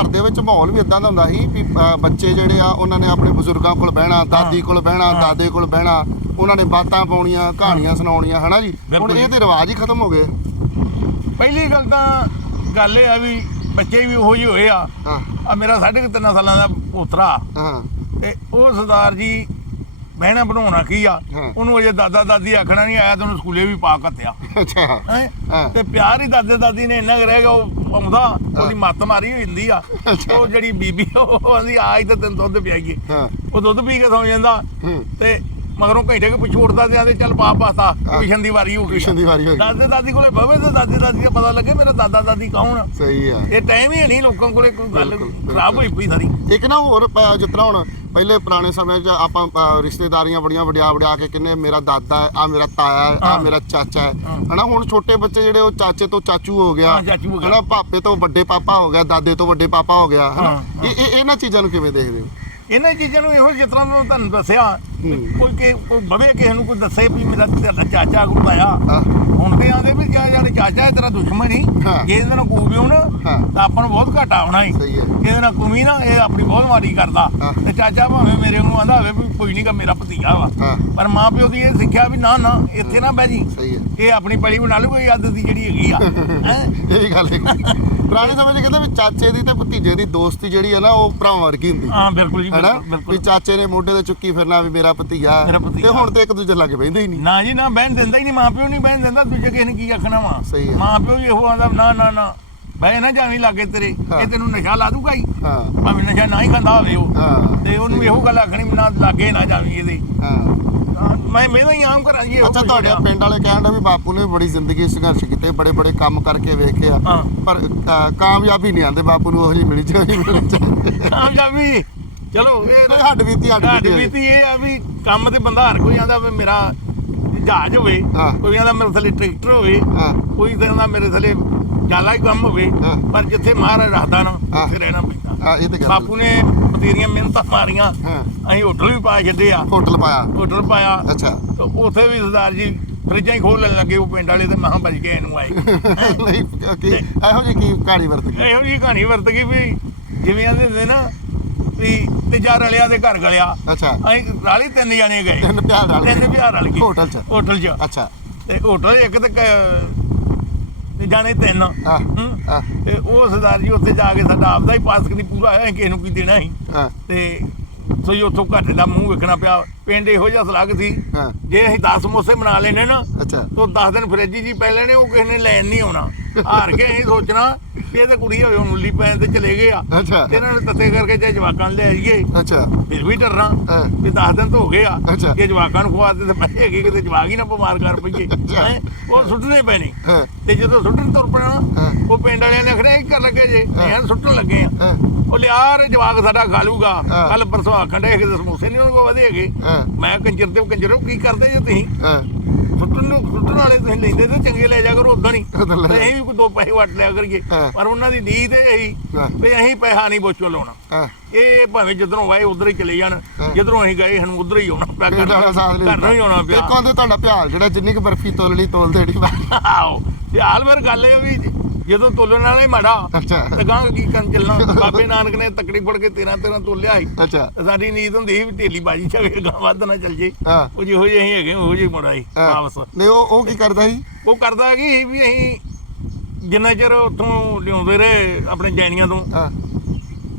ਘਰ ਦੇ ਵਿੱਚ ਮਾਹੌਲ ਵੀ ਇਦਾਂ ਦਾ ਹੁੰਦਾ ਸੀ ਵੀ ਅ, ਬੱਚੇ ਜਿਹੜੇ ਆ ਉਹਨਾਂ ਨੇ ਆਪਣੇ ਬਜ਼ੁਰਗਾਂ ਕੋਲ ਬਹਿਣਾ ਦਾਦੀ ਕੋਲ ਬਹਿਣਾ। ਦਾਦੇ ਕੋਲ ਬਹਿਣਾ ਉਹਨਾਂ ਨੇ ਬਾਤਾਂ ਪਾਉਣੀਆਂ ਕਹਾਣੀਆਂ ਸੁਣਾਉਣੀਆਂ ਹਨਾ ਜੀ? ਹੁਣ ਬਿਲਕੁਲ ਇਹ। ਤੇ ਰਿਵਾਜ ਹੀ ਖਤਮ ਹੋ ਗਏ। ਪਹਿਲੀ ਗੱਲ ਤਾਂ ਗੱਲ ਇਹ ਆ ਵੀ ਬੱਚੇ ਵੀ ਉਹੋ ਜਿਹੇ ਹੋਏ ਆ। ਹਾਂ। ਆ ਮੇਰਾ ਸਾਢੇ ਕੁ ਤਿੰਨ ਸਾਲਾਂ ਦਾ ਪੋਤਰਾ। ਹਾਂ। ਤੇ ਉਹ ਸਰਦਾਰ ਜੀ ਬਹਿਣਾ ਬਣਾਉਣਾ ਕੀ ਆ? ਹਾਂ। ਉਹਨੂੰ ਅਜੇ ਦਾਦਾ ਦਾਦੀ ਆਖਣਾ ਨਹੀਂ ਆਇਆ ਤੇ ਉਹਨੂੰ ਸਕੂਲੇ ਵੀ ਪਾ ਕੱਤਿਆ। ਅੱਛਾ। ਹੈਂ? ਹਾਂ। ਤੇ ਪਿਆਰ ਹੀ ਦਾਦੇ ਦਾਦੀ ਨੇ ਇੰਨਾ ਕੁ ਰਹਿ ਗਿਆ ਉਹ ਆਉਂਦਾ ਉਹਦੀ ਮੱਤ ਮਾਰੀ ਹੋਈ ਹੁੰਦੀ ਆ। ਉਹ ਜਿਹੜੀ ਬੀਬੀ ਉਹ ਆਂਦੀ ਆਜ ਤਾਂ ਤੈਨੂੰ ਦੁੱਧ ਪਿਆਈਏ। ਹਾਂ। ਉਹ ਦੁੱਧ ਪੀ ਕੇ ਸੌਂ ਜਾਂਦਾ। ਤੇ ਮਗਰੋਂ ਘੰਟੇ ਕੇ ਪਿੱਛੋਂ ਉੱਠਦਾ ਤੇ ਆਂਦੇ ਚੱਲ ਪਾ ਪਾਸਤਾ ਹਾਂ। ਟਿਊਸ਼ਨ ਦੀ ਵਾਰੀ ਹੋ ਗਈ ਟਿਊਸ਼ਨ ਦੀ ਵਾਰੀ ਹੋ ਗਈ। ਦਾਦੇ ਦਾਦੀ ਕੋਲੇ ਬਵੇ ਤੇ ਦਾਦੇ ਦਾਦੀ ਦਾ ਪਤਾ ਲੱਗੇ ਮੇਰਾ ਦਾਦਾ ਦਾਦੀ ਕੌਣ ਆ? ਸਹੀ ਆ। ਇਹ ਟਾਈਮ ਹੀ ਨਹੀਂ ਲੋਕਾਂ ਕੋਲੇ ਕੋਈ ਗੱਲ। ਖਰਾਬ ਹੋਈ ਪਈ ਸਾਰੀ। ਇੱਕ ਨਾ ਹੋਰ ਜਿਸ ਤਰ੍ਹਾਂ ਹੁਣ ਪਹਿਲੇ ਪੁਰਾਣੇ ਸਮੇਂ 'ਚ ਆਪਾਂ ਅ, ਰਿਸ਼ਤੇਦਾਰੀਆਂ ਬੜੀਆਂ ਵਡਿਆ ਵਡਿਆ ਕੇ ਕਿੰਨੇ ਮੇਰਾ ਦਾਦਾ ਹੈ ਆ ਮੇਰਾ ਤਾਇਆ ਹੈ ਆ ਹਾਂ। ਮੇਰਾ ਚਾਚਾ ਹੈ ਹਾਂ। ਹਨਾ ਹੁਣ ਛੋਟੇ ਬੱਚੇ ਜਿਹੜੇ ਉਹ ਚਾਚੇ ਤੋਂ ਚਾਚੂ ਹੋ ਗਿਆ ਹਾਂ, ਚਾਚੂ ਹੋ ਗਿਆ। ਹਨਾ ਪਾਪੇ ਤੋਂ ਵੱਡੇ ਪਾਪਾ ਹੋ ਗਿਆ ਦਾਦੇ ਤੋਂ ਵੱਡੇ ਪਾਪਾ ਹੋ ਗਿਆ ਹਨਾ ਹਾਂ, ਹਾਂ। ਇਹ ਇਹ- ਇਹਨਾਂ ਚੀਜ਼ਾਂ ਨੂੰ ਕਿਵੇਂ ਦੇਖਦੇ ਹੋ ਇਹਨਾਂ ਚੀਜ਼ਾਂ ਨੂੰ ਇਹੋ ਜਿਸ ਤਰ੍ਹਾਂ ਮੈਂ ਤੁਹਾਨੂੰ ਦੱਸਿਆ। ਕੋਈ ਕਿ ਕੋਈ ਬਵੇ ਕਿਸੇ ਨੂੰ ਕੋਈ ਦੱਸੇ ਵੀ ਮੇਰਾ ਤੇਰਾ ਚਾਚਾ ਆਇਆ ਹੁਣ ਤੇ ਆਂਦੇ ਵੀ ਜਾ ਜਿਹੜੇ ਚਾਚਾ ਹੈ ਤੇਰਾ ਦੁਸ਼ਮਣ ਹੀ। ਜੇ ਇਹਦੇ ਨਾਲ ਹੁਣ ਹਾਂ। ਤਾਂ ਆਪਾਂ ਨੂੰ ਬਹੁਤ ਘਾਟਾ ਹੋਣਾ ਹੀ ਇਹਦੇ ਨਾਲ ਕੋਈ ਨਾ ਇਹ ਆਪਣੀ ਬਹੁਤ ਮਾੜੀ ਕਰਦਾ। ਤੇ ਚਾਚਾ ਭਾਵੇਂ ਮੇਰੇ ਨੂੰ ਆਂਦਾ ਹੋਵੇ ਵੀ ਕੋਈ ਨਹੀਂ ਗਾ ਮੇਰਾ ਭਤੀਜਾ ਵਾ। ਹਾਂ। ਪਰ ਮਾਂ ਪਿਓ ਦੀ ਇਹ ਸਿੱਖਿਆ ਵੀ ਨਾ ਨਾ ਇੱਥੇ ਨਾ ਬਹਿ ਜੀ। ਸਹੀ ਹੈ। ਇਹ ਆਪਣੀ ਪੜੀ ਬਣਾ ਲਊਗਾ ਇਹ ਆਦਤ ਦੀ ਜਿਹੜੀ ਹੈਗੀ ਆ। ਹੈਂ? ਇਹ ਗੱਲ ਹੈ ਪੁਰਾਣੇ ਸਮੇਂ 'ਚ ਕਹਿੰਦੇ ਵੀ ਚਾਚੇ ਦੀ ਤੇ ਭਤੀਜੇ ਦੀ ਦੋਸਤੀ ਜਿਹੜੀ ਹੈ ਨਾ ਉਹ ਭਰਾਵਾਂ ਵਰਗੀ ਹੁੰਦੀ ਹਾਂ ਬਿਲਕੁਲ ਜੀ ਹਨਾ ਬਿਲਕੁਲ ਵੀ ਬਿਲਕੁਲ ਚਾਚੇ ਨੇ ਮੋਢੇ ਤੇ ਚੁੱਕੀ ਫਿਰਨਾ ਵੀ ਮੇਰਾ ਭਤੀਜਾ ਮੇਰਾ ਭਤੀਜਾ। ਤੇ ਹੁਣ ਤੇ ਇੱਕ ਦੂਜੇ ਲੱਗ ਬਹਿੰਦੇ ਹੀ ਨਹੀਂ। ਨਾ ਜੀ ਨਾ ਬਹਿਣ ਦਿੰਦਾ ਹੀ ਨਹੀਂ ਮਾਂ ਪਿਓ ਨਹੀਂ ਬਹਿਣ ਦਿੰਦਾ ਦੂਜੇ ਕਿਸੇ ਨੇ ਕੀ ਆਖਣਾ ਵਾ। ਸਹੀ ਹੈ। ਮਾਂ ਪਿਓ ਵੀ ਇਹੋ ਆਂਦਾ ਨਾ ਨਾ ਨਾ। ਬਹਿ ਨਾ ਜਾਵੀਂ ਲਾਗੇ ਤੇਰੇ। ਇਹ ਤੈਨੂੰ ਨਸ਼ਾ ਲਾ ਦੂਗਾ ਹੀ। ਹਾਂ। ਭਾਵੇਂ ਨਸ਼ਾ ਨਾ ਹੀ ਖਾਂਦਾ ਹੋਵੇ ਉਹ। ਹਾਂ। ਤੇ ਉਹਨੂੰ ਇਹੋ ਗੱਲ ਆਖਣੀ ਵੀ ਨਾ ਲਾਗੇ ਨਾ ਜਾਵੀਂ ਇਹਦੇ। ਹਾਂ। ਮੈਂ ਮੇਰਾ ਹੀ ਆਮ ਕਰਾਂ ਜੀ ਅੱਛਾ ਤੁਹਾਡੇ। ਪਿੰਡ ਵਾਲੇ ਕਹਿਣ ਵੀ ਬਾਪੂ ਨੇ ਬੜੀ ਜ਼ਿੰਦਗੀ ਸੰਘਰਸ਼ ਕੀਤੇ ਬੜੇ ਬੜੇ ਕੰਮ ਕਰਕੇ ਵੇਖੇ ਆ। ਪਰ ਕਾਮਯਾਬੀ ਨਹੀਂ ਆਂਦੇ ਬਾਪੂ ਨੂੰ ਉਹ ਜਿਹੀ ਮਿਲੀ ਜਿਹੜੀ ਕਾਮਯਾਬੀ। ਚਲੋ ਇਹ ਹੱਡ ਬੀਤੀ ਹੱਡ ਬੀਤੀ ਇਹ ਆ ਵੀ ਕੰਮ ਤੇ ਬੰਦਾ ਹਰ ਕੋਈ ਆਂਦਾ ਵੀ ਮੇਰਾ ਜਹਾਜ਼ ਹੋਵੇ ਹਾਂ। ਕੋਈ ਆਂਦਾ ਮੇਰੇ ਥੱਲੇ ਟਰੈਕਟਰ ਹੋਵੇ ਹਾਂ। ਕੋਈ ਕਹਿੰਦਾ ਮੇਰੇ ਥੱਲੇ ਜਾਲਾ ਹੀ ਕੰਮ ਹੋਵੇ ਹਾਂ। ਪਰ ਜਿੱਥੇ ਮਹਾਰਾਜ ਰੱਖਦਾ ਨਾ ਹਾਂ। ਉੱਥੇ ਰਹਿਣਾ ਪੈਂਦਾ। ਹਾਂ ਇਹ ਤੇ ਗੱਲ ਬਾਪੂ ਨੇ ਬਤੇਰੀਆਂ ਮਿਹਨਤਾਂ ਮਾਰੀਆਂ ਹਾਂ। ਅਸੀਂ ਹੋਟਲ ਵੀ ਪਾ ਛੱਡੇ ਆ। ਹੋਟਲ ਪਾਇਆ। ਹੋਟਲ ਪਾਇਆ। ਅੱਛਾ। ਤੇ ਉੱਥੇ ਵੀ ਸਰਦਾਰ ਜੀ ਫਰਿੱਜਾਂ ਹੀ ਖੋਲਣ ਲੱਗੇ ਉਹ ਪਿੰਡ ਵਾਲੇ ਤੇ ਮਹਾਂ ਬਚ ਕੇ ਇਹਨੂੰ ਆਏ। ਨਹੀਂ ਕੀ ਇਹੋ ਜਿਹੀ ਕੀ ਕਹਾਣੀ ਵਰਤ ਗਈ? ਇਹੋ ਜਿਹੀ ਕਹਾਣੀ ਵਰਤ ਗਈ ਵੀ ਜਿਵੇਂ ਆਂਦੇ ਹੁੰਦੇ ਨਾ ਵੀ ਤੀਜਾ ਰਲਿਆ ਦੇ ਘਰ ਗਲਿਆ। ਅੱਛਾ। ਅਸੀਂ ਰਾਲੀ ਤਿੰਨ ਜਾਣੇ ਗਏ। ਤਿੰਨ ਪਿਆਰ ਨਾਲ ਤਿੰਨ ਪਿਆਰ ਰਲ ਗਏ। ਹੋਟਲ 'ਚ। ਹੋਟਲ 'ਚ। ਅੱਛਾ। ਤੇ ਹੋਟਲ 'ਚ ਇੱਕ ਤੇ ਕ- ਤੇ ਜਾਣੇ ਤਿੰਨ। ਹਾਂ। ਹੂੰ। ਹਾਂ। ਤੇ ਉਹ ਸਰਦਾਰ ਜੀ ਉੱਥੇ ਜਾ ਕੇ ਸਾਡਾ ਆਪਦਾ ਹੀ ਪਾਸ ਕਰੀ ਪੂਰਾ ਹੋਇਆ ਕਿਸੇ ਨੂੰ ਕੀ ਦੇਣਾ ਸੀ। ਹਾਂ। ਤੇ ਸੋ ਜੀ ਉੱਥੋਂ ਘਾਟੇ ਦਾ ਮੂੰਹ ਵੇਖਣਾ ਪਿਆ। ਪਿੰਡ ਇਹੋ ਜਿਹਾ ਸਲੱਗ ਸੀ। ਹਾਂ। ਜੇ ਅਸੀਂ 10 ਸਮੋਸੇ ਬਣਾ ਲੈਨੇ ਨਾ ਅੱਛਾ। ਤੋਂ 10 ਦਿਨ ਫਰਿੱਜ ਜੀ ਪੈ ਲੈਣੇ ਉਹ ਕਿਸੇ ਨੇ ਲੈਣ ਨਹੀਂ ਆਉਣਾ। ਹਾਰ ਕੇ ਅਸੀਂ ਸੋਚਣਾ ਵੀ ਇਹ ਤੇ ਕੁੜੀ ਹੋਵੇ ਉੱਲੀ ਪੈਣ ਤੇ ਚਲੇ ਗਏ ਆ। ਅੱਛਾ। ਤੇ ਇਹਨਾਂ ਨੇ ਤੱਤੇ ਕਰਕੇ ਜੇ ਜਵਾਕਾਂ ਨੂੰ ਲੈ ਆਈਏ। ਅੱਛਾ। ਫਿਰ ਵੀ ਡਰਨਾ ਹਾਂ। ਵੀ 10 ਦਿਨ ਤੋਂ ਹੋ ਗਏ ਆ। ਕਿ ਜਵਾਕਾਂ ਨੂੰ ਖਵਾਤੇ ਤੇ ਪੈਸੇ ਹੈਗੇ ਕਿਤੇ ਜਵਾਕ ਹੀ ਨਾ ਬਿਮਾਰ ਕਰ ਪਈਏ। ਅੱਛਾ। ਹੈਂ? ਉਹ ਸੁੱਟਣੇ ਪੈਣੇ। ਹਾਂ। ਤੇ ਜਦੋਂ ਸੁੱਟਣ ਤੁਰ ਪੈਣਾ ਹਾਂ। ਉਹ ਪਿੰਡ ਵਾਲਿਆਂ ਨੇ ਆਖਣਾ ਇਹ ਕਰ ਲੱਗੇ ਜੇ ਹਾਂ। ਐਂ ਸੁੱਟਣ ਲੱਗੇ ਆ। ਹਾਂ। ਉਹ ਲਿਆਰ ਜਵਾਕ ਸਾਡਾ ਖਾਲੂਗਾ। ਹਾਂ। ਕੱਲ ਪਰਸੋਂ ਆਖਣ ਦੇ ਕਿ ਸਮੋਸੇ ਨਹੀਂ ਉਹਨਾਂ ਕੋ ਵਧੇ ਹੈਗੇ। ਹਾਂ। ਮੈਂ ਕੰਜਰ ਤੇ ਕੰਜਰੋ ਕੀ ਕਰਦੇ ਜੇ ਤੁਸੀਂ? ਹਾਂ। ਸੁੱਟਣ ਨੂੰ ਸੁੱਟਣ ਵਾਲੇ ਤੁਸੀਂ ਲੈਂਦੇ ਤੇ ਚੰਗੇ ਲੈ ਜਾ ਕਰੋ ਉਦਾਂ ਨਹੀਂ। ਤੇ ਅਸੀਂ ਵੀ ਕੋਈ ਦੋ ਪੈਸੇ ਵਟ ਲਿਆ ਕਰੀਏ। ਹਾਂ। ਪਰ ਉਹਨਾਂ ਦੀ ਨੀਤ ਇਹ ਹੀ ਹਾਂ। ਵੀ ਅਸੀਂ ਪੈਸਾ ਨਹੀਂ ਬੋਚੋ ਲਾਉਣਾ। ਹਾਂ। ਇਹ ਭਾਵੇਂ ਜਿੱਧਰੋਂ ਆਏ ਉਧਰ ਹੀ ਚਲੇ ਜਾਣ। ਹਾਂ। ਜਿੱਧਰੋਂ ਅਸੀਂ ਗਏ ਸਾਨੂੰ ਉਧਰ ਹੀ ਆਉਣਾ ਪਿਆ। ਇਹ ਦਾ ਸਾਥ ਨਹੀਂ ਘਰ ਨੂੰ ਹੀ ਆਉਣਾ ਪਿਆ। ਇੱਕ ਹੁੰਦੇ ਤੁਹਾਡਾ ਪਿਆਰ ਜਿਹੜਾ ਜਿੰਨੀ ਕੁ ਬਰਫੀ ਤੋਲ ਦੇਣੀ ਆਓ ਤੇ ਹਾਲ ਵਰ ਗੱਲ ਇਹ ਵੀ ਜਦੋਂ ਤੋਲਣ ਵਾਲਾ ਹੀ ਮਾੜਾ ਅੱਛਾ। ਤੇ ਗਾਂ ਕੀ ਕਰਨ ਚੱਲਣਾ? ਬਾਬੇ ਨਾਨਕ ਨੇ ਤਕੜੀ ਫੜ ਕੇ 13 13 ਤੋਲਿਆ ਸੀ। ਅੱਛਾ। ਸਾਡੀ ਨੀਤ ਹੁੰਦੀ ਸੀ ਵੀ ਢੇਲੀ ਬਾਜੀ ਚਾਵੇ ਗਾਂ ਵੱਧ ਨਾ ਚੱਲ ਜੇ। ਹਾਂ। ਉਹ ਜਿਹੋ ਜਿਹੇ ਅਸੀਂ ਹੈਗੇ ਉਹ ਜਿਹੇ ਮੁੜਾ ਸੀ ਹਾਂ। ਵਾਪਸ। ਨਹੀਂ ਉਹ ਉਹ ਕੀ ਕਰਦਾ ਸੀ? ਉਹ ਕਰਦਾ ਕੀ ਵੀ ਅਸੀਂ ਜਿੰਨਾ ਚਿਰ ਉੱਥੋਂ ਲਿਆਉਂਦੇ ਰਹੇ ਆਪਣੇ ਜੈਨੀਆਂ ਤੋਂ ਹਾਂ।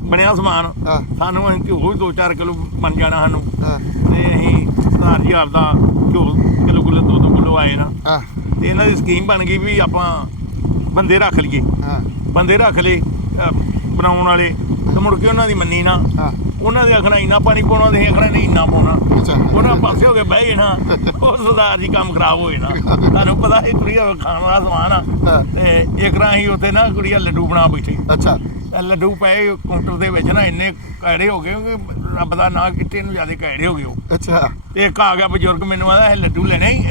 ਬਣਿਆ ਸਮਾਨ ਹਾਂ। ਸਾਨੂੰ ਅਸੀਂ ਘਿਓ ਵੀ 2-4 ਕਿਲੋ ਬਣ ਜਾਣਾ ਸਾਨੂੰ। ਹਾਂ। ਤੇ ਅਸੀਂ ਸਰਦਾਰ ਜੀ ਆਪਦਾ ਘਿਓ ਕਿਲੋ ਕਿਲੋ ਦੋ ਦੋ ਕਿਲੋ ਆਏ ਨਾ। ਹਾਂ। ਤੇ ਇਹਨਾਂ ਦੀ ਸਕੀਮ ਬਣ ਗਈ ਵੀ ਆਪਾਂ ਬੰਦੇ ਰੱਖ ਲਈਏ। ਹਾਂ। ਬੰਦੇ ਰੱਖ ਲਏ ਅਹ, ਬਣਾਉਣ ਵਾਲੇ। ਤੇ ਮੁੜ ਕੇ ਉਹਨਾਂ ਦੀ ਮੰਨੀ ਨਾ। ਹਾਂ। ਉਹਨਾਂ ਦੇ ਆਖਣਾ ਇੰਨਾ ਪਾਣੀ ਪਾਉਣਾ ਤੇ ਆਖਣਾ ਨਹੀਂ ਇੰਨਾ ਪਾਉਣਾ। ਅੱਛਾ। ਉਹਨਾਂ ਪਾਸੇ ਹੋ ਕੇ ਬਹਿ ਜਾਣਾ। ਉਹ ਸਰਦਾਰ ਜੀ ਕੰਮ ਖਰਾਬ ਹੋਏ ਨਾ ਤੁਹਾਨੂੰ ਪਤਾ ਇਹ ਕੁੜੀਆ ਖਾਣ ਵਾਲਾ ਸਮਾਨ ਆ। ਹਾਂ। ਤੇ ਇੱਕ ਰਾਂ ਹੀ ਉੱਥੇ ਨਾ ਕੁੜੀਆ ਲੱਡੂ ਬਣਾ ਬੈਠੀ। ਅੱਛਾ। ਲੱਡੂ ਪਏ ਕਾਊਂਟਰ ਦੇ ਵਿੱਚ ਨਾ ਇੰਨੇ ਕਾੜੇ ਹੋ ਗਏ ਕਿ ਰੱਬ ਦਾ ਨਾਂ ਕਿਤੇ ਨੂੰ ਜ਼ਿਆਦਾ ਕਾੜੇ ਹੋ ਗਏ ਉਹ। ਅੱਛਾ। ਤੇ ਇੱਕ ਆ ਗਿਆ ਬਜ਼ੁਰਗ ਮੈਨੂੰ ਆਦਾ ਇਹ ਲੱਡੂ ਲੈਣੇ ਹੀ?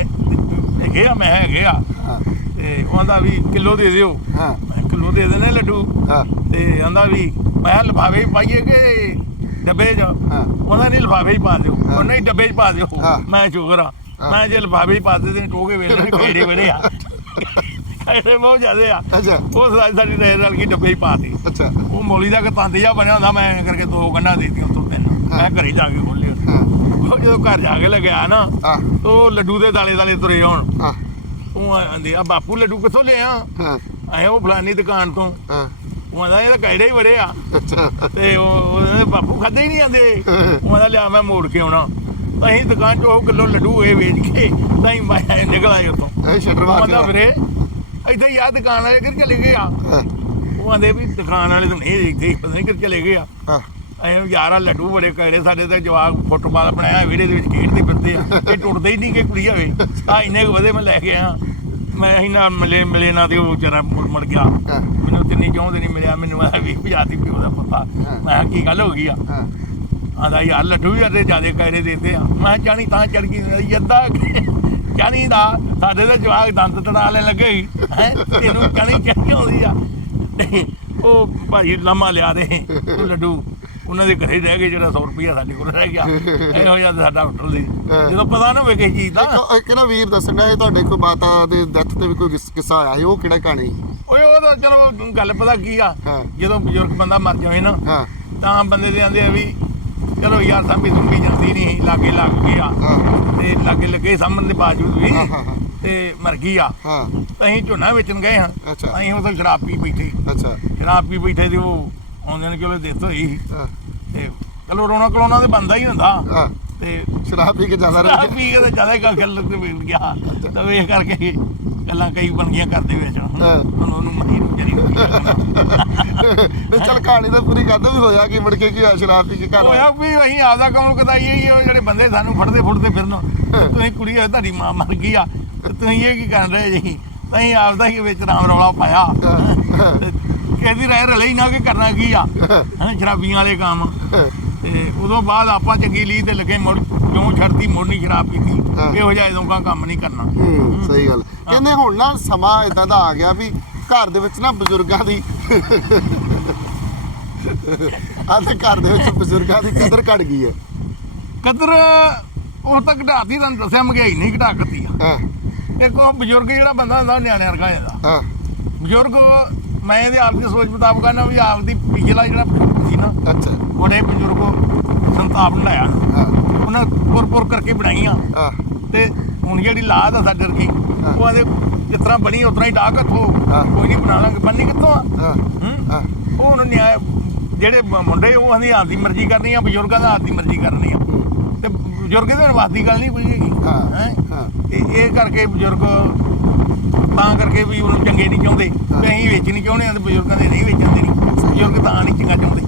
ਹੈਗੇ ਆ ਮੈਂ ਹੈਗੇ ਆ। ਹਾਂ। ਤੇ ਉਹ ਆਂਦਾ ਵੀ ਕਿਲੋ ਦੇ ਦਿਓ। ਹਾਂ। ਕਿਲੋ ਦੇ ਦੇਣੇ ਲੱਡੂ। ਹਾਂ। ਤੇ ਆਂਦਾ ਵੀ ਮੈਂ ਲਿਫਾਫੇ 'ਚ ਪਾਈਏ ਕਿ ਡੱਬੇ 'ਚ? ਹਾਂ। ਉਹਨਾਂ ਨੇ ਲਿਫਾਫੇ 'ਚ ਪਾ ਦਿਓ। ਹਾਂ। ਉਹਨਾਂ ਹੀ ਡੱਬੇ 'ਚ ਪਾ ਦਿਓ। ਹਾਂ। ਮੈਂ ਸ਼ੁਕਰ ਆ। ਹਾਂ। ਮੈਂ ਜੇ ਲਿਫਾਫੇ 'ਚ ਪਾ ਦੇ ਤੇ ਟੋਕੇ ਵੇਲੇ ਕਿਹੜੇ ਵੇਲੇ ਆ ਇਹਦੇ ਬਹੁਤ ਜ਼ਿਆਦੇ ਆ। ਅੱਛਾ। ਉਹ ਸਾਡੀ ਸਾਡੀ ਰੇਲ ਰਲ ਕੇ ਡੱਬੇ ਹੀ ਪਾਤੀ ਅੱਛਾ। ਉਹ ਮੌਲੀ ਦਾ ਕਤੰਦ ਜਿਹਾ ਬਣਿਆ ਹੁੰਦਾ ਮੈਂ ਕਰਕੇ ਦੋ ਗੰਢਾਂ ਦੇ ਦਿੱਤੀਆਂ ਉੱਤੋਂ ਤਿੰਨ। ਮੈਂ ਘਰੇ ਜਾ ਕੇ ਖੋਲਿਆ ਹਾਂ। ਉਹ ਜਦੋਂ ਘਰ ਜਾ ਕੇ ਲੱਗਿਆ ਨਾ ਹਾਂ। ਤੋ ਲੱਡੂ ਦੇ ਦਾਲੇ ਦਾਲੇ ਤੁਰੇ ਆਉਣ। ਹਾਂ। ਉਹ ਆਂਦੇ ਆ ਬਾਪੂ ਲੱਡੂ ਕਿੱਥੋਂ ਲਿਆ ਹਾਂ। ਐ ਉਹ ਫਲਾਨੀ ਦੁਕਾਨ ਤੋਂ। ਹਾਂ। ਉਹ ਆਂਦਾ ਇਹ ਤਾਂ ਗਾਇੜੇ ਹੀ ਬੜੇ ਆ। ਤੇ ਉਹ ਉਹਦੇ ਬਾਪੂ ਖਾਦੇ ਹੀ ਨਹੀਂ ਆਂਦੇ ਉਹ ਆਂਦਾ ਲਿਆ ਮੈਂ ਮੋੜ ਕੇ ਆਉਣਾ। ਅਸੀਂ ਦੁਕਾਨ 'ਚ ਉਹ ਕਿਲੋ ਲੱਡੂ ਇਹ ਵੇਚ ਕੇ ਤਾਂ ਹੀ ਮੈਂ ਨਿਕਲ ਆਇਆ ਉੱਥੋਂ। ਇਹ ਸ਼ਟਰ ਮਾਰ ਕੇ ਵੀਰੇ ਇੱਥੇ ਹੀ ਆ ਦੁਕਾਨ ਵਾਲੇ ਕਿੱਧਰ ਚਲੇ ਗਏ ਆ। ਉਹ ਆਂਦੇ ਵੀ ਦੁਕਾਨ ਵਾਲੇ ਤਾਂ ਨਹੀਂ ਹੀ ਪਤਾ ਨਹੀਂ ਕਿੱਧਰ ਚਲੇ ਗਏ ਆ। ਹਾਂ। ਐ ਯਾਰਾ ਲੱਡੂ ਬੜੇ ਕੜੇ ਸਾਡੇ ਤੇ ਜਵਾਕ ਫੁੱਟਬਾਲ ਬਣਾਇਆ ਵਿਹੜੇ ਦੇ ਵਿੱਚ ਖੇਡਦੇ ਫਿਰਦੇ ਆ। ਇਹ ਟੁੱਟਦੇ ਹੀ ਨਹੀਂ ਕਿ ਕੁੜੀ ਹੋਵੇ ਆ ਇੰਨੇ ਕੁ ਵਧੇ ਮੈਂ ਲੈ ਕੇ ਆ ਮੈਂ ਹੀ ਨਾ ਮਿਲੇ ਮਿਲੇ ਨਾ ਤੇ ਉਹ ਵਿਚਾਰਾ ਮੁੜ ਮੁੜ ਗਿਆ। ਹਾਂ। ਮੈਨੂੰ ਤਿੰਨੀ ਚਾਹੁੰਦੇ ਨਹੀਂ ਮਿਲਿਆ ਮੈਨੂੰ ਆ ਵੀ ਭਜਾਤੀ ਪਿਓ ਦਾ ਪਤਾ। ਹਾਂ। ਮੈਂ ਕਿਹਾ ਕੀ ਗੱਲ ਹੋ ਗਈ ਆ? ਹਾਂ। ਆਂਦਾ ਯਾਰ ਲੱਡੂ ਵੀ ਅੱਡੇ ਜਿਆਦੇ ਕੜੇ ਦਿੰਦੇ ਆ। ਮੈਂ ਕਿਹਾ ਚਾਣੀ ਤਾਂ ਚੜ ਗਈ ਯੱਦਾ ਚਾਣੀ ਦਾ ਸਾਡੇ ਦੇ ਜਵਾਕ ਦੰਦ ਤੜਾ ਲੈਣ ਲੱਗੇ ਹੈ ਤੈਨੂੰ ਚਾਣੀ ਚਾਹੀ ਆਉਂਦੀ ਆ? ਤੇ ਉਹ ਭਾਈ ਲੰਮਾ ਲਿਆ ਦੇ ਉਹ ਲੱਡੂ। ਉਹਨਾਂ ਦੇ ਘਰੇ ਰਹਿ ਗਏ ਜਿਹੜਾ 100 ਰੁਪਇਆ ਸਾਡੇ ਕੋਲ ਰਹਿ ਗਿਆ। ਇਹੋ ਜਿਹਾ ਸਾਡਾ ਹੋਟਲ ਹਾਂ। ਜਦੋਂ ਪਤਾ ਨਾ ਹੋਵੇ ਕਿਸੇ ਚੀਜ਼ ਦਾ। ਇੱਕ ਇੱਕ ਨਾ ਵੀਰ ਦੱਸਣ ਸੀ ਤੁਹਾਡੇ ਕੋਈ ਮਾਤਾ ਦੇ ਡੈਥ ਤੇ ਵੀ ਕੋਈ ਕਿਸ- ਕਿੱਸਾ ਆਇਆ ਸੀ ਉਹ ਕਿਹੜਾ ਕਹਾਣੀ ਓਏ ਉਹ ਤਾਂ ਚਲੋ ਗੱਲ ਪਤਾ ਕੀ ਆ। ਹਾਂ। ਜਦੋਂ ਬਜ਼ੁਰਗ ਬੰਦਾ ਮਰ ਜਾਵੇ ਨਾ ਹਾਂ। ਤਾਂ ਬੰਦੇ ਦੇ ਆਂਦੇ ਆ ਵੀ ਚਲੋ ਯਾਰ ਸੰਭੀ ਸੁੰਭੀ ਜਾਂਦੀ ਨਹੀਂ ਲਾਗੇ ਲੱਗ ਗਿਆ ਹਾਂ। ਤੇ ਲਾਗੇ ਲੱਗੇ ਸਾਹਮਣ ਦੇ ਬਾਵਜੂਦ ਵੀ ਹਾਂ, ਹਾਂ, ਹਾਂ। ਤੇ ਮਰ ਗਈ ਆ। ਹਾਂ। ਤਾਂ ਅਸੀਂ ਝੋਨਾ ਵੇਚਣ ਗਏ ਹਾਂ। ਅੱਛਾ। ਅਸੀਂ ਉਹ ਤਾਂ ਸ਼ਰਾਬ ਪੀ ਬੈਠੇ। ਅੱਛਾ। ਸ਼ਰਾਬ ਪੀ ਬੈਠੇ ਤੇ ਉਹ ਆਉਂਦੇ ਨੇ ਚਲੋ ਦਿੱਤ ਹੋਈ ਹਾਂ। ਤੇ ਚਲੋ ਰੋਣਾ ਕਲੋਣਾ ਤੇ ਬੰਦਾ ਹੀ ਹੁੰਦਾ। ਹਾਂ। ਤੇ ਸ਼ਰਾਬ ਪੀ ਕੇ ਜਾਂਦਾ ਸ਼ਰਾਬ ਰਿਹਾ ਪੀ ਕੇ ਤੇ ਜ਼ਿਆਦਾ ਗੱਲ ਤੇ ਵੇਚ ਗਿਆ ਤਾਂ ਵੇਖ ਕਰਕੇ ਗੱਲਾਂ ਕਈ ਬਣ ਗਈਆਂ ਕਰਦੇ ਵਿੱਚ। ਹਾਂ। ਹੁਣ ਉਹਨੂੰ ਨੂੰ ਜਰੀ ਤੇ ਚੱਲ ਕਹਾਣੀ ਤਾਂ ਪੂਰੀ ਕਰਦੇ ਵੀ ਹੋਇਆ ਕਿ ਮੁੜ ਕੇ ਕੀ ਹੋਇਆ ਸ਼ਰਾਬ ਪੀ ਕੇ ਘਰ ਹੋਇਆ ਵੀ ਅਸੀਂ ਆਪਦਾ ਕੰਮ ਕਦਾਈਏ ਹੀ ਉਹ ਜਿਹੜੇ ਬੰਦੇ ਸਾਨੂੰ ਫੜਦੇ ਫੁੱਟਦੇ ਫਿਰਨ। ਤੁਸੀਂ ਕੁੜੀ ਆ ਤੁਹਾਡੀ ਮਾਂ ਮਰ ਗਈ ਆ। ਤੇ ਤੁਸੀਂ ਇਹ ਕੀ ਕਰਨ ਰਹੇ ਜੀ? ਤੁਸੀਂ ਆਪਦਾ ਹੀ ਵਿੱਚ ਰਾਮ ਰੌਲਾ ਪਾਇਆ। ਇਹਦੀ ਰਹਿ ਰਲੇ ਹੀ ਨਾ ਕਿ ਕਰਨਾ ਕੀ ਆ ਹਾਂ ਸ਼ਰਾਬੀਆਂ ਵਾਲੇ ਕੰਮ। ਤੇ ਉਦੋਂ ਬਾਅਦ ਆਪਾਂ ਚੰਗੀ ਲੀ ਤੇ ਲੱਗੇ ਮੁੜ ਕਿਉਂ ਛੱਡਤੀ ਮੁੜਨੀ ਸ਼ਰਾਬ ਪੀਤੀ। ਹਾਂ। ਇਹੋ ਜਿਹਾ ਇਦੋਂ ਕੰਮ ਨਹੀਂ ਕਰਨਾ। ਸਹੀ ਗੱਲ। ਕਹਿੰਦੇ ਹੁਣ ਨਾ ਸਮਾਂ ਇਦਾਂ ਦਾ ਆ ਗਿਆ ਵੀ ਘਰ ਦੇ ਵਿੱਚ ਨਾ ਬਜ਼ੁਰਗਾਂ ਦੀ ਆਦੇ ਘਰ ਦੇ ਵਿੱਚ ਬਜ਼ੁਰਗਾਂ ਦੀ ਕਦਰ ਘਟ ਗਈ ਹੈ। ਕਦਰ ਉਹ ਤਾਂ ਘਟਾਤੀ ਤੁਹਾਨੂੰ ਦੱਸਿਆ ਮਹਿੰਗਾਈ ਨਹੀਂ ਘਟਾ ਕਰਦੀ ਆ। ਹਾਂ। ਇੱਕ ਉਹ ਬਜ਼ੁਰਗ ਜਿਹੜਾ ਬੰਦਾ ਹੁੰਦਾ ਉਹ ਨਿਆਣੇ ਵਰਗਾ ਜਾਂਦਾ ਹਾਂ। ਬਜ਼ੁਰਗ ਮੈਂ ਇਹਦੇ ਆਪ ਦੀ ਸੋਚ ਮੁਤਾਬਕ ਆ ਨਾ ਵੀ ਆਪ ਦੀ ਪਿਛਲਾ ਜਿਹੜਾ ਸੀ ਨਾ ਅੱਛਾ। ਬੜੇ ਬਜ਼ੁਰਗ ਸੰਤਾਪ ਲਾਇਆ। ਹਾਂ। ਉਹਨਾਂ ਪੁਰ ਪੁਰ ਕਰਕੇ ਬਣਾਈਆਂ। ਹਾਂ। ਤੇ ਹੁਣ ਜਿਹੜੀ ਲਾਦ ਆ ਸਾਡੇ ਵਰਗੀ ਉਹ ਆਦੇ ਜਿਸ ਤਰ੍ਹਾਂ ਬਣੀ ਉਸ ਤਰ੍ਹਾਂ ਹੀ ਡਾਕ ਹੱਥੋਂ। ਕੋਈ ਨਹੀਂ ਬਣਾ ਲਾਂਗੇ। ਬੰਨੀ ਕਿੱਥੋਂ ਆ? ਹਾਂ। ਉਹ ਹੁਣ ਨਿਆਏ ਜਿਹੜੇ ਮੁੰਡੇ ਉਹ ਆਂਦੀ ਆਪ ਦੀ ਮਰਜ਼ੀ ਕਰਨੀ ਆ ਬਜ਼ੁਰਗਾਂ ਦਾ ਆਪ ਦੀ ਮਰਜ਼ੀ ਕਰਨੀ ਆ। ਤੇ ਬਜ਼ੁਰਗ ਦੇ ਵਾਦੀ ਗੱਲ ਨਹੀਂ ਕੋਈ ਹੈਗੀ। ਹਾਂ, ਹੈਂ? ਹਾਂ। ਤੇ ਇਹ ਕਰਕੇ ਬਜ਼ੁਰਗ ਤਾਂ ਕਰਕੇ ਵੀ ਉਹਨੂੰ ਚੰਗੇ ਨਹੀਂ ਚਾਹੁੰਦੇ। ਤੇ ਅਸੀਂ ਵੇਚਣੀ ਚਾਹੁੰਦੇ ਆ ਤੇ ਬਜ਼ੁਰਗਾਂ ਦੇ ਨਹੀਂ ਵੇਚਣ ਦੇਣੀ। ਬਜ਼ੁਰਗ ਤਾਂ ਨਹੀਂ ਚੰਗਾ ਚਾਹੁੰਦੇ।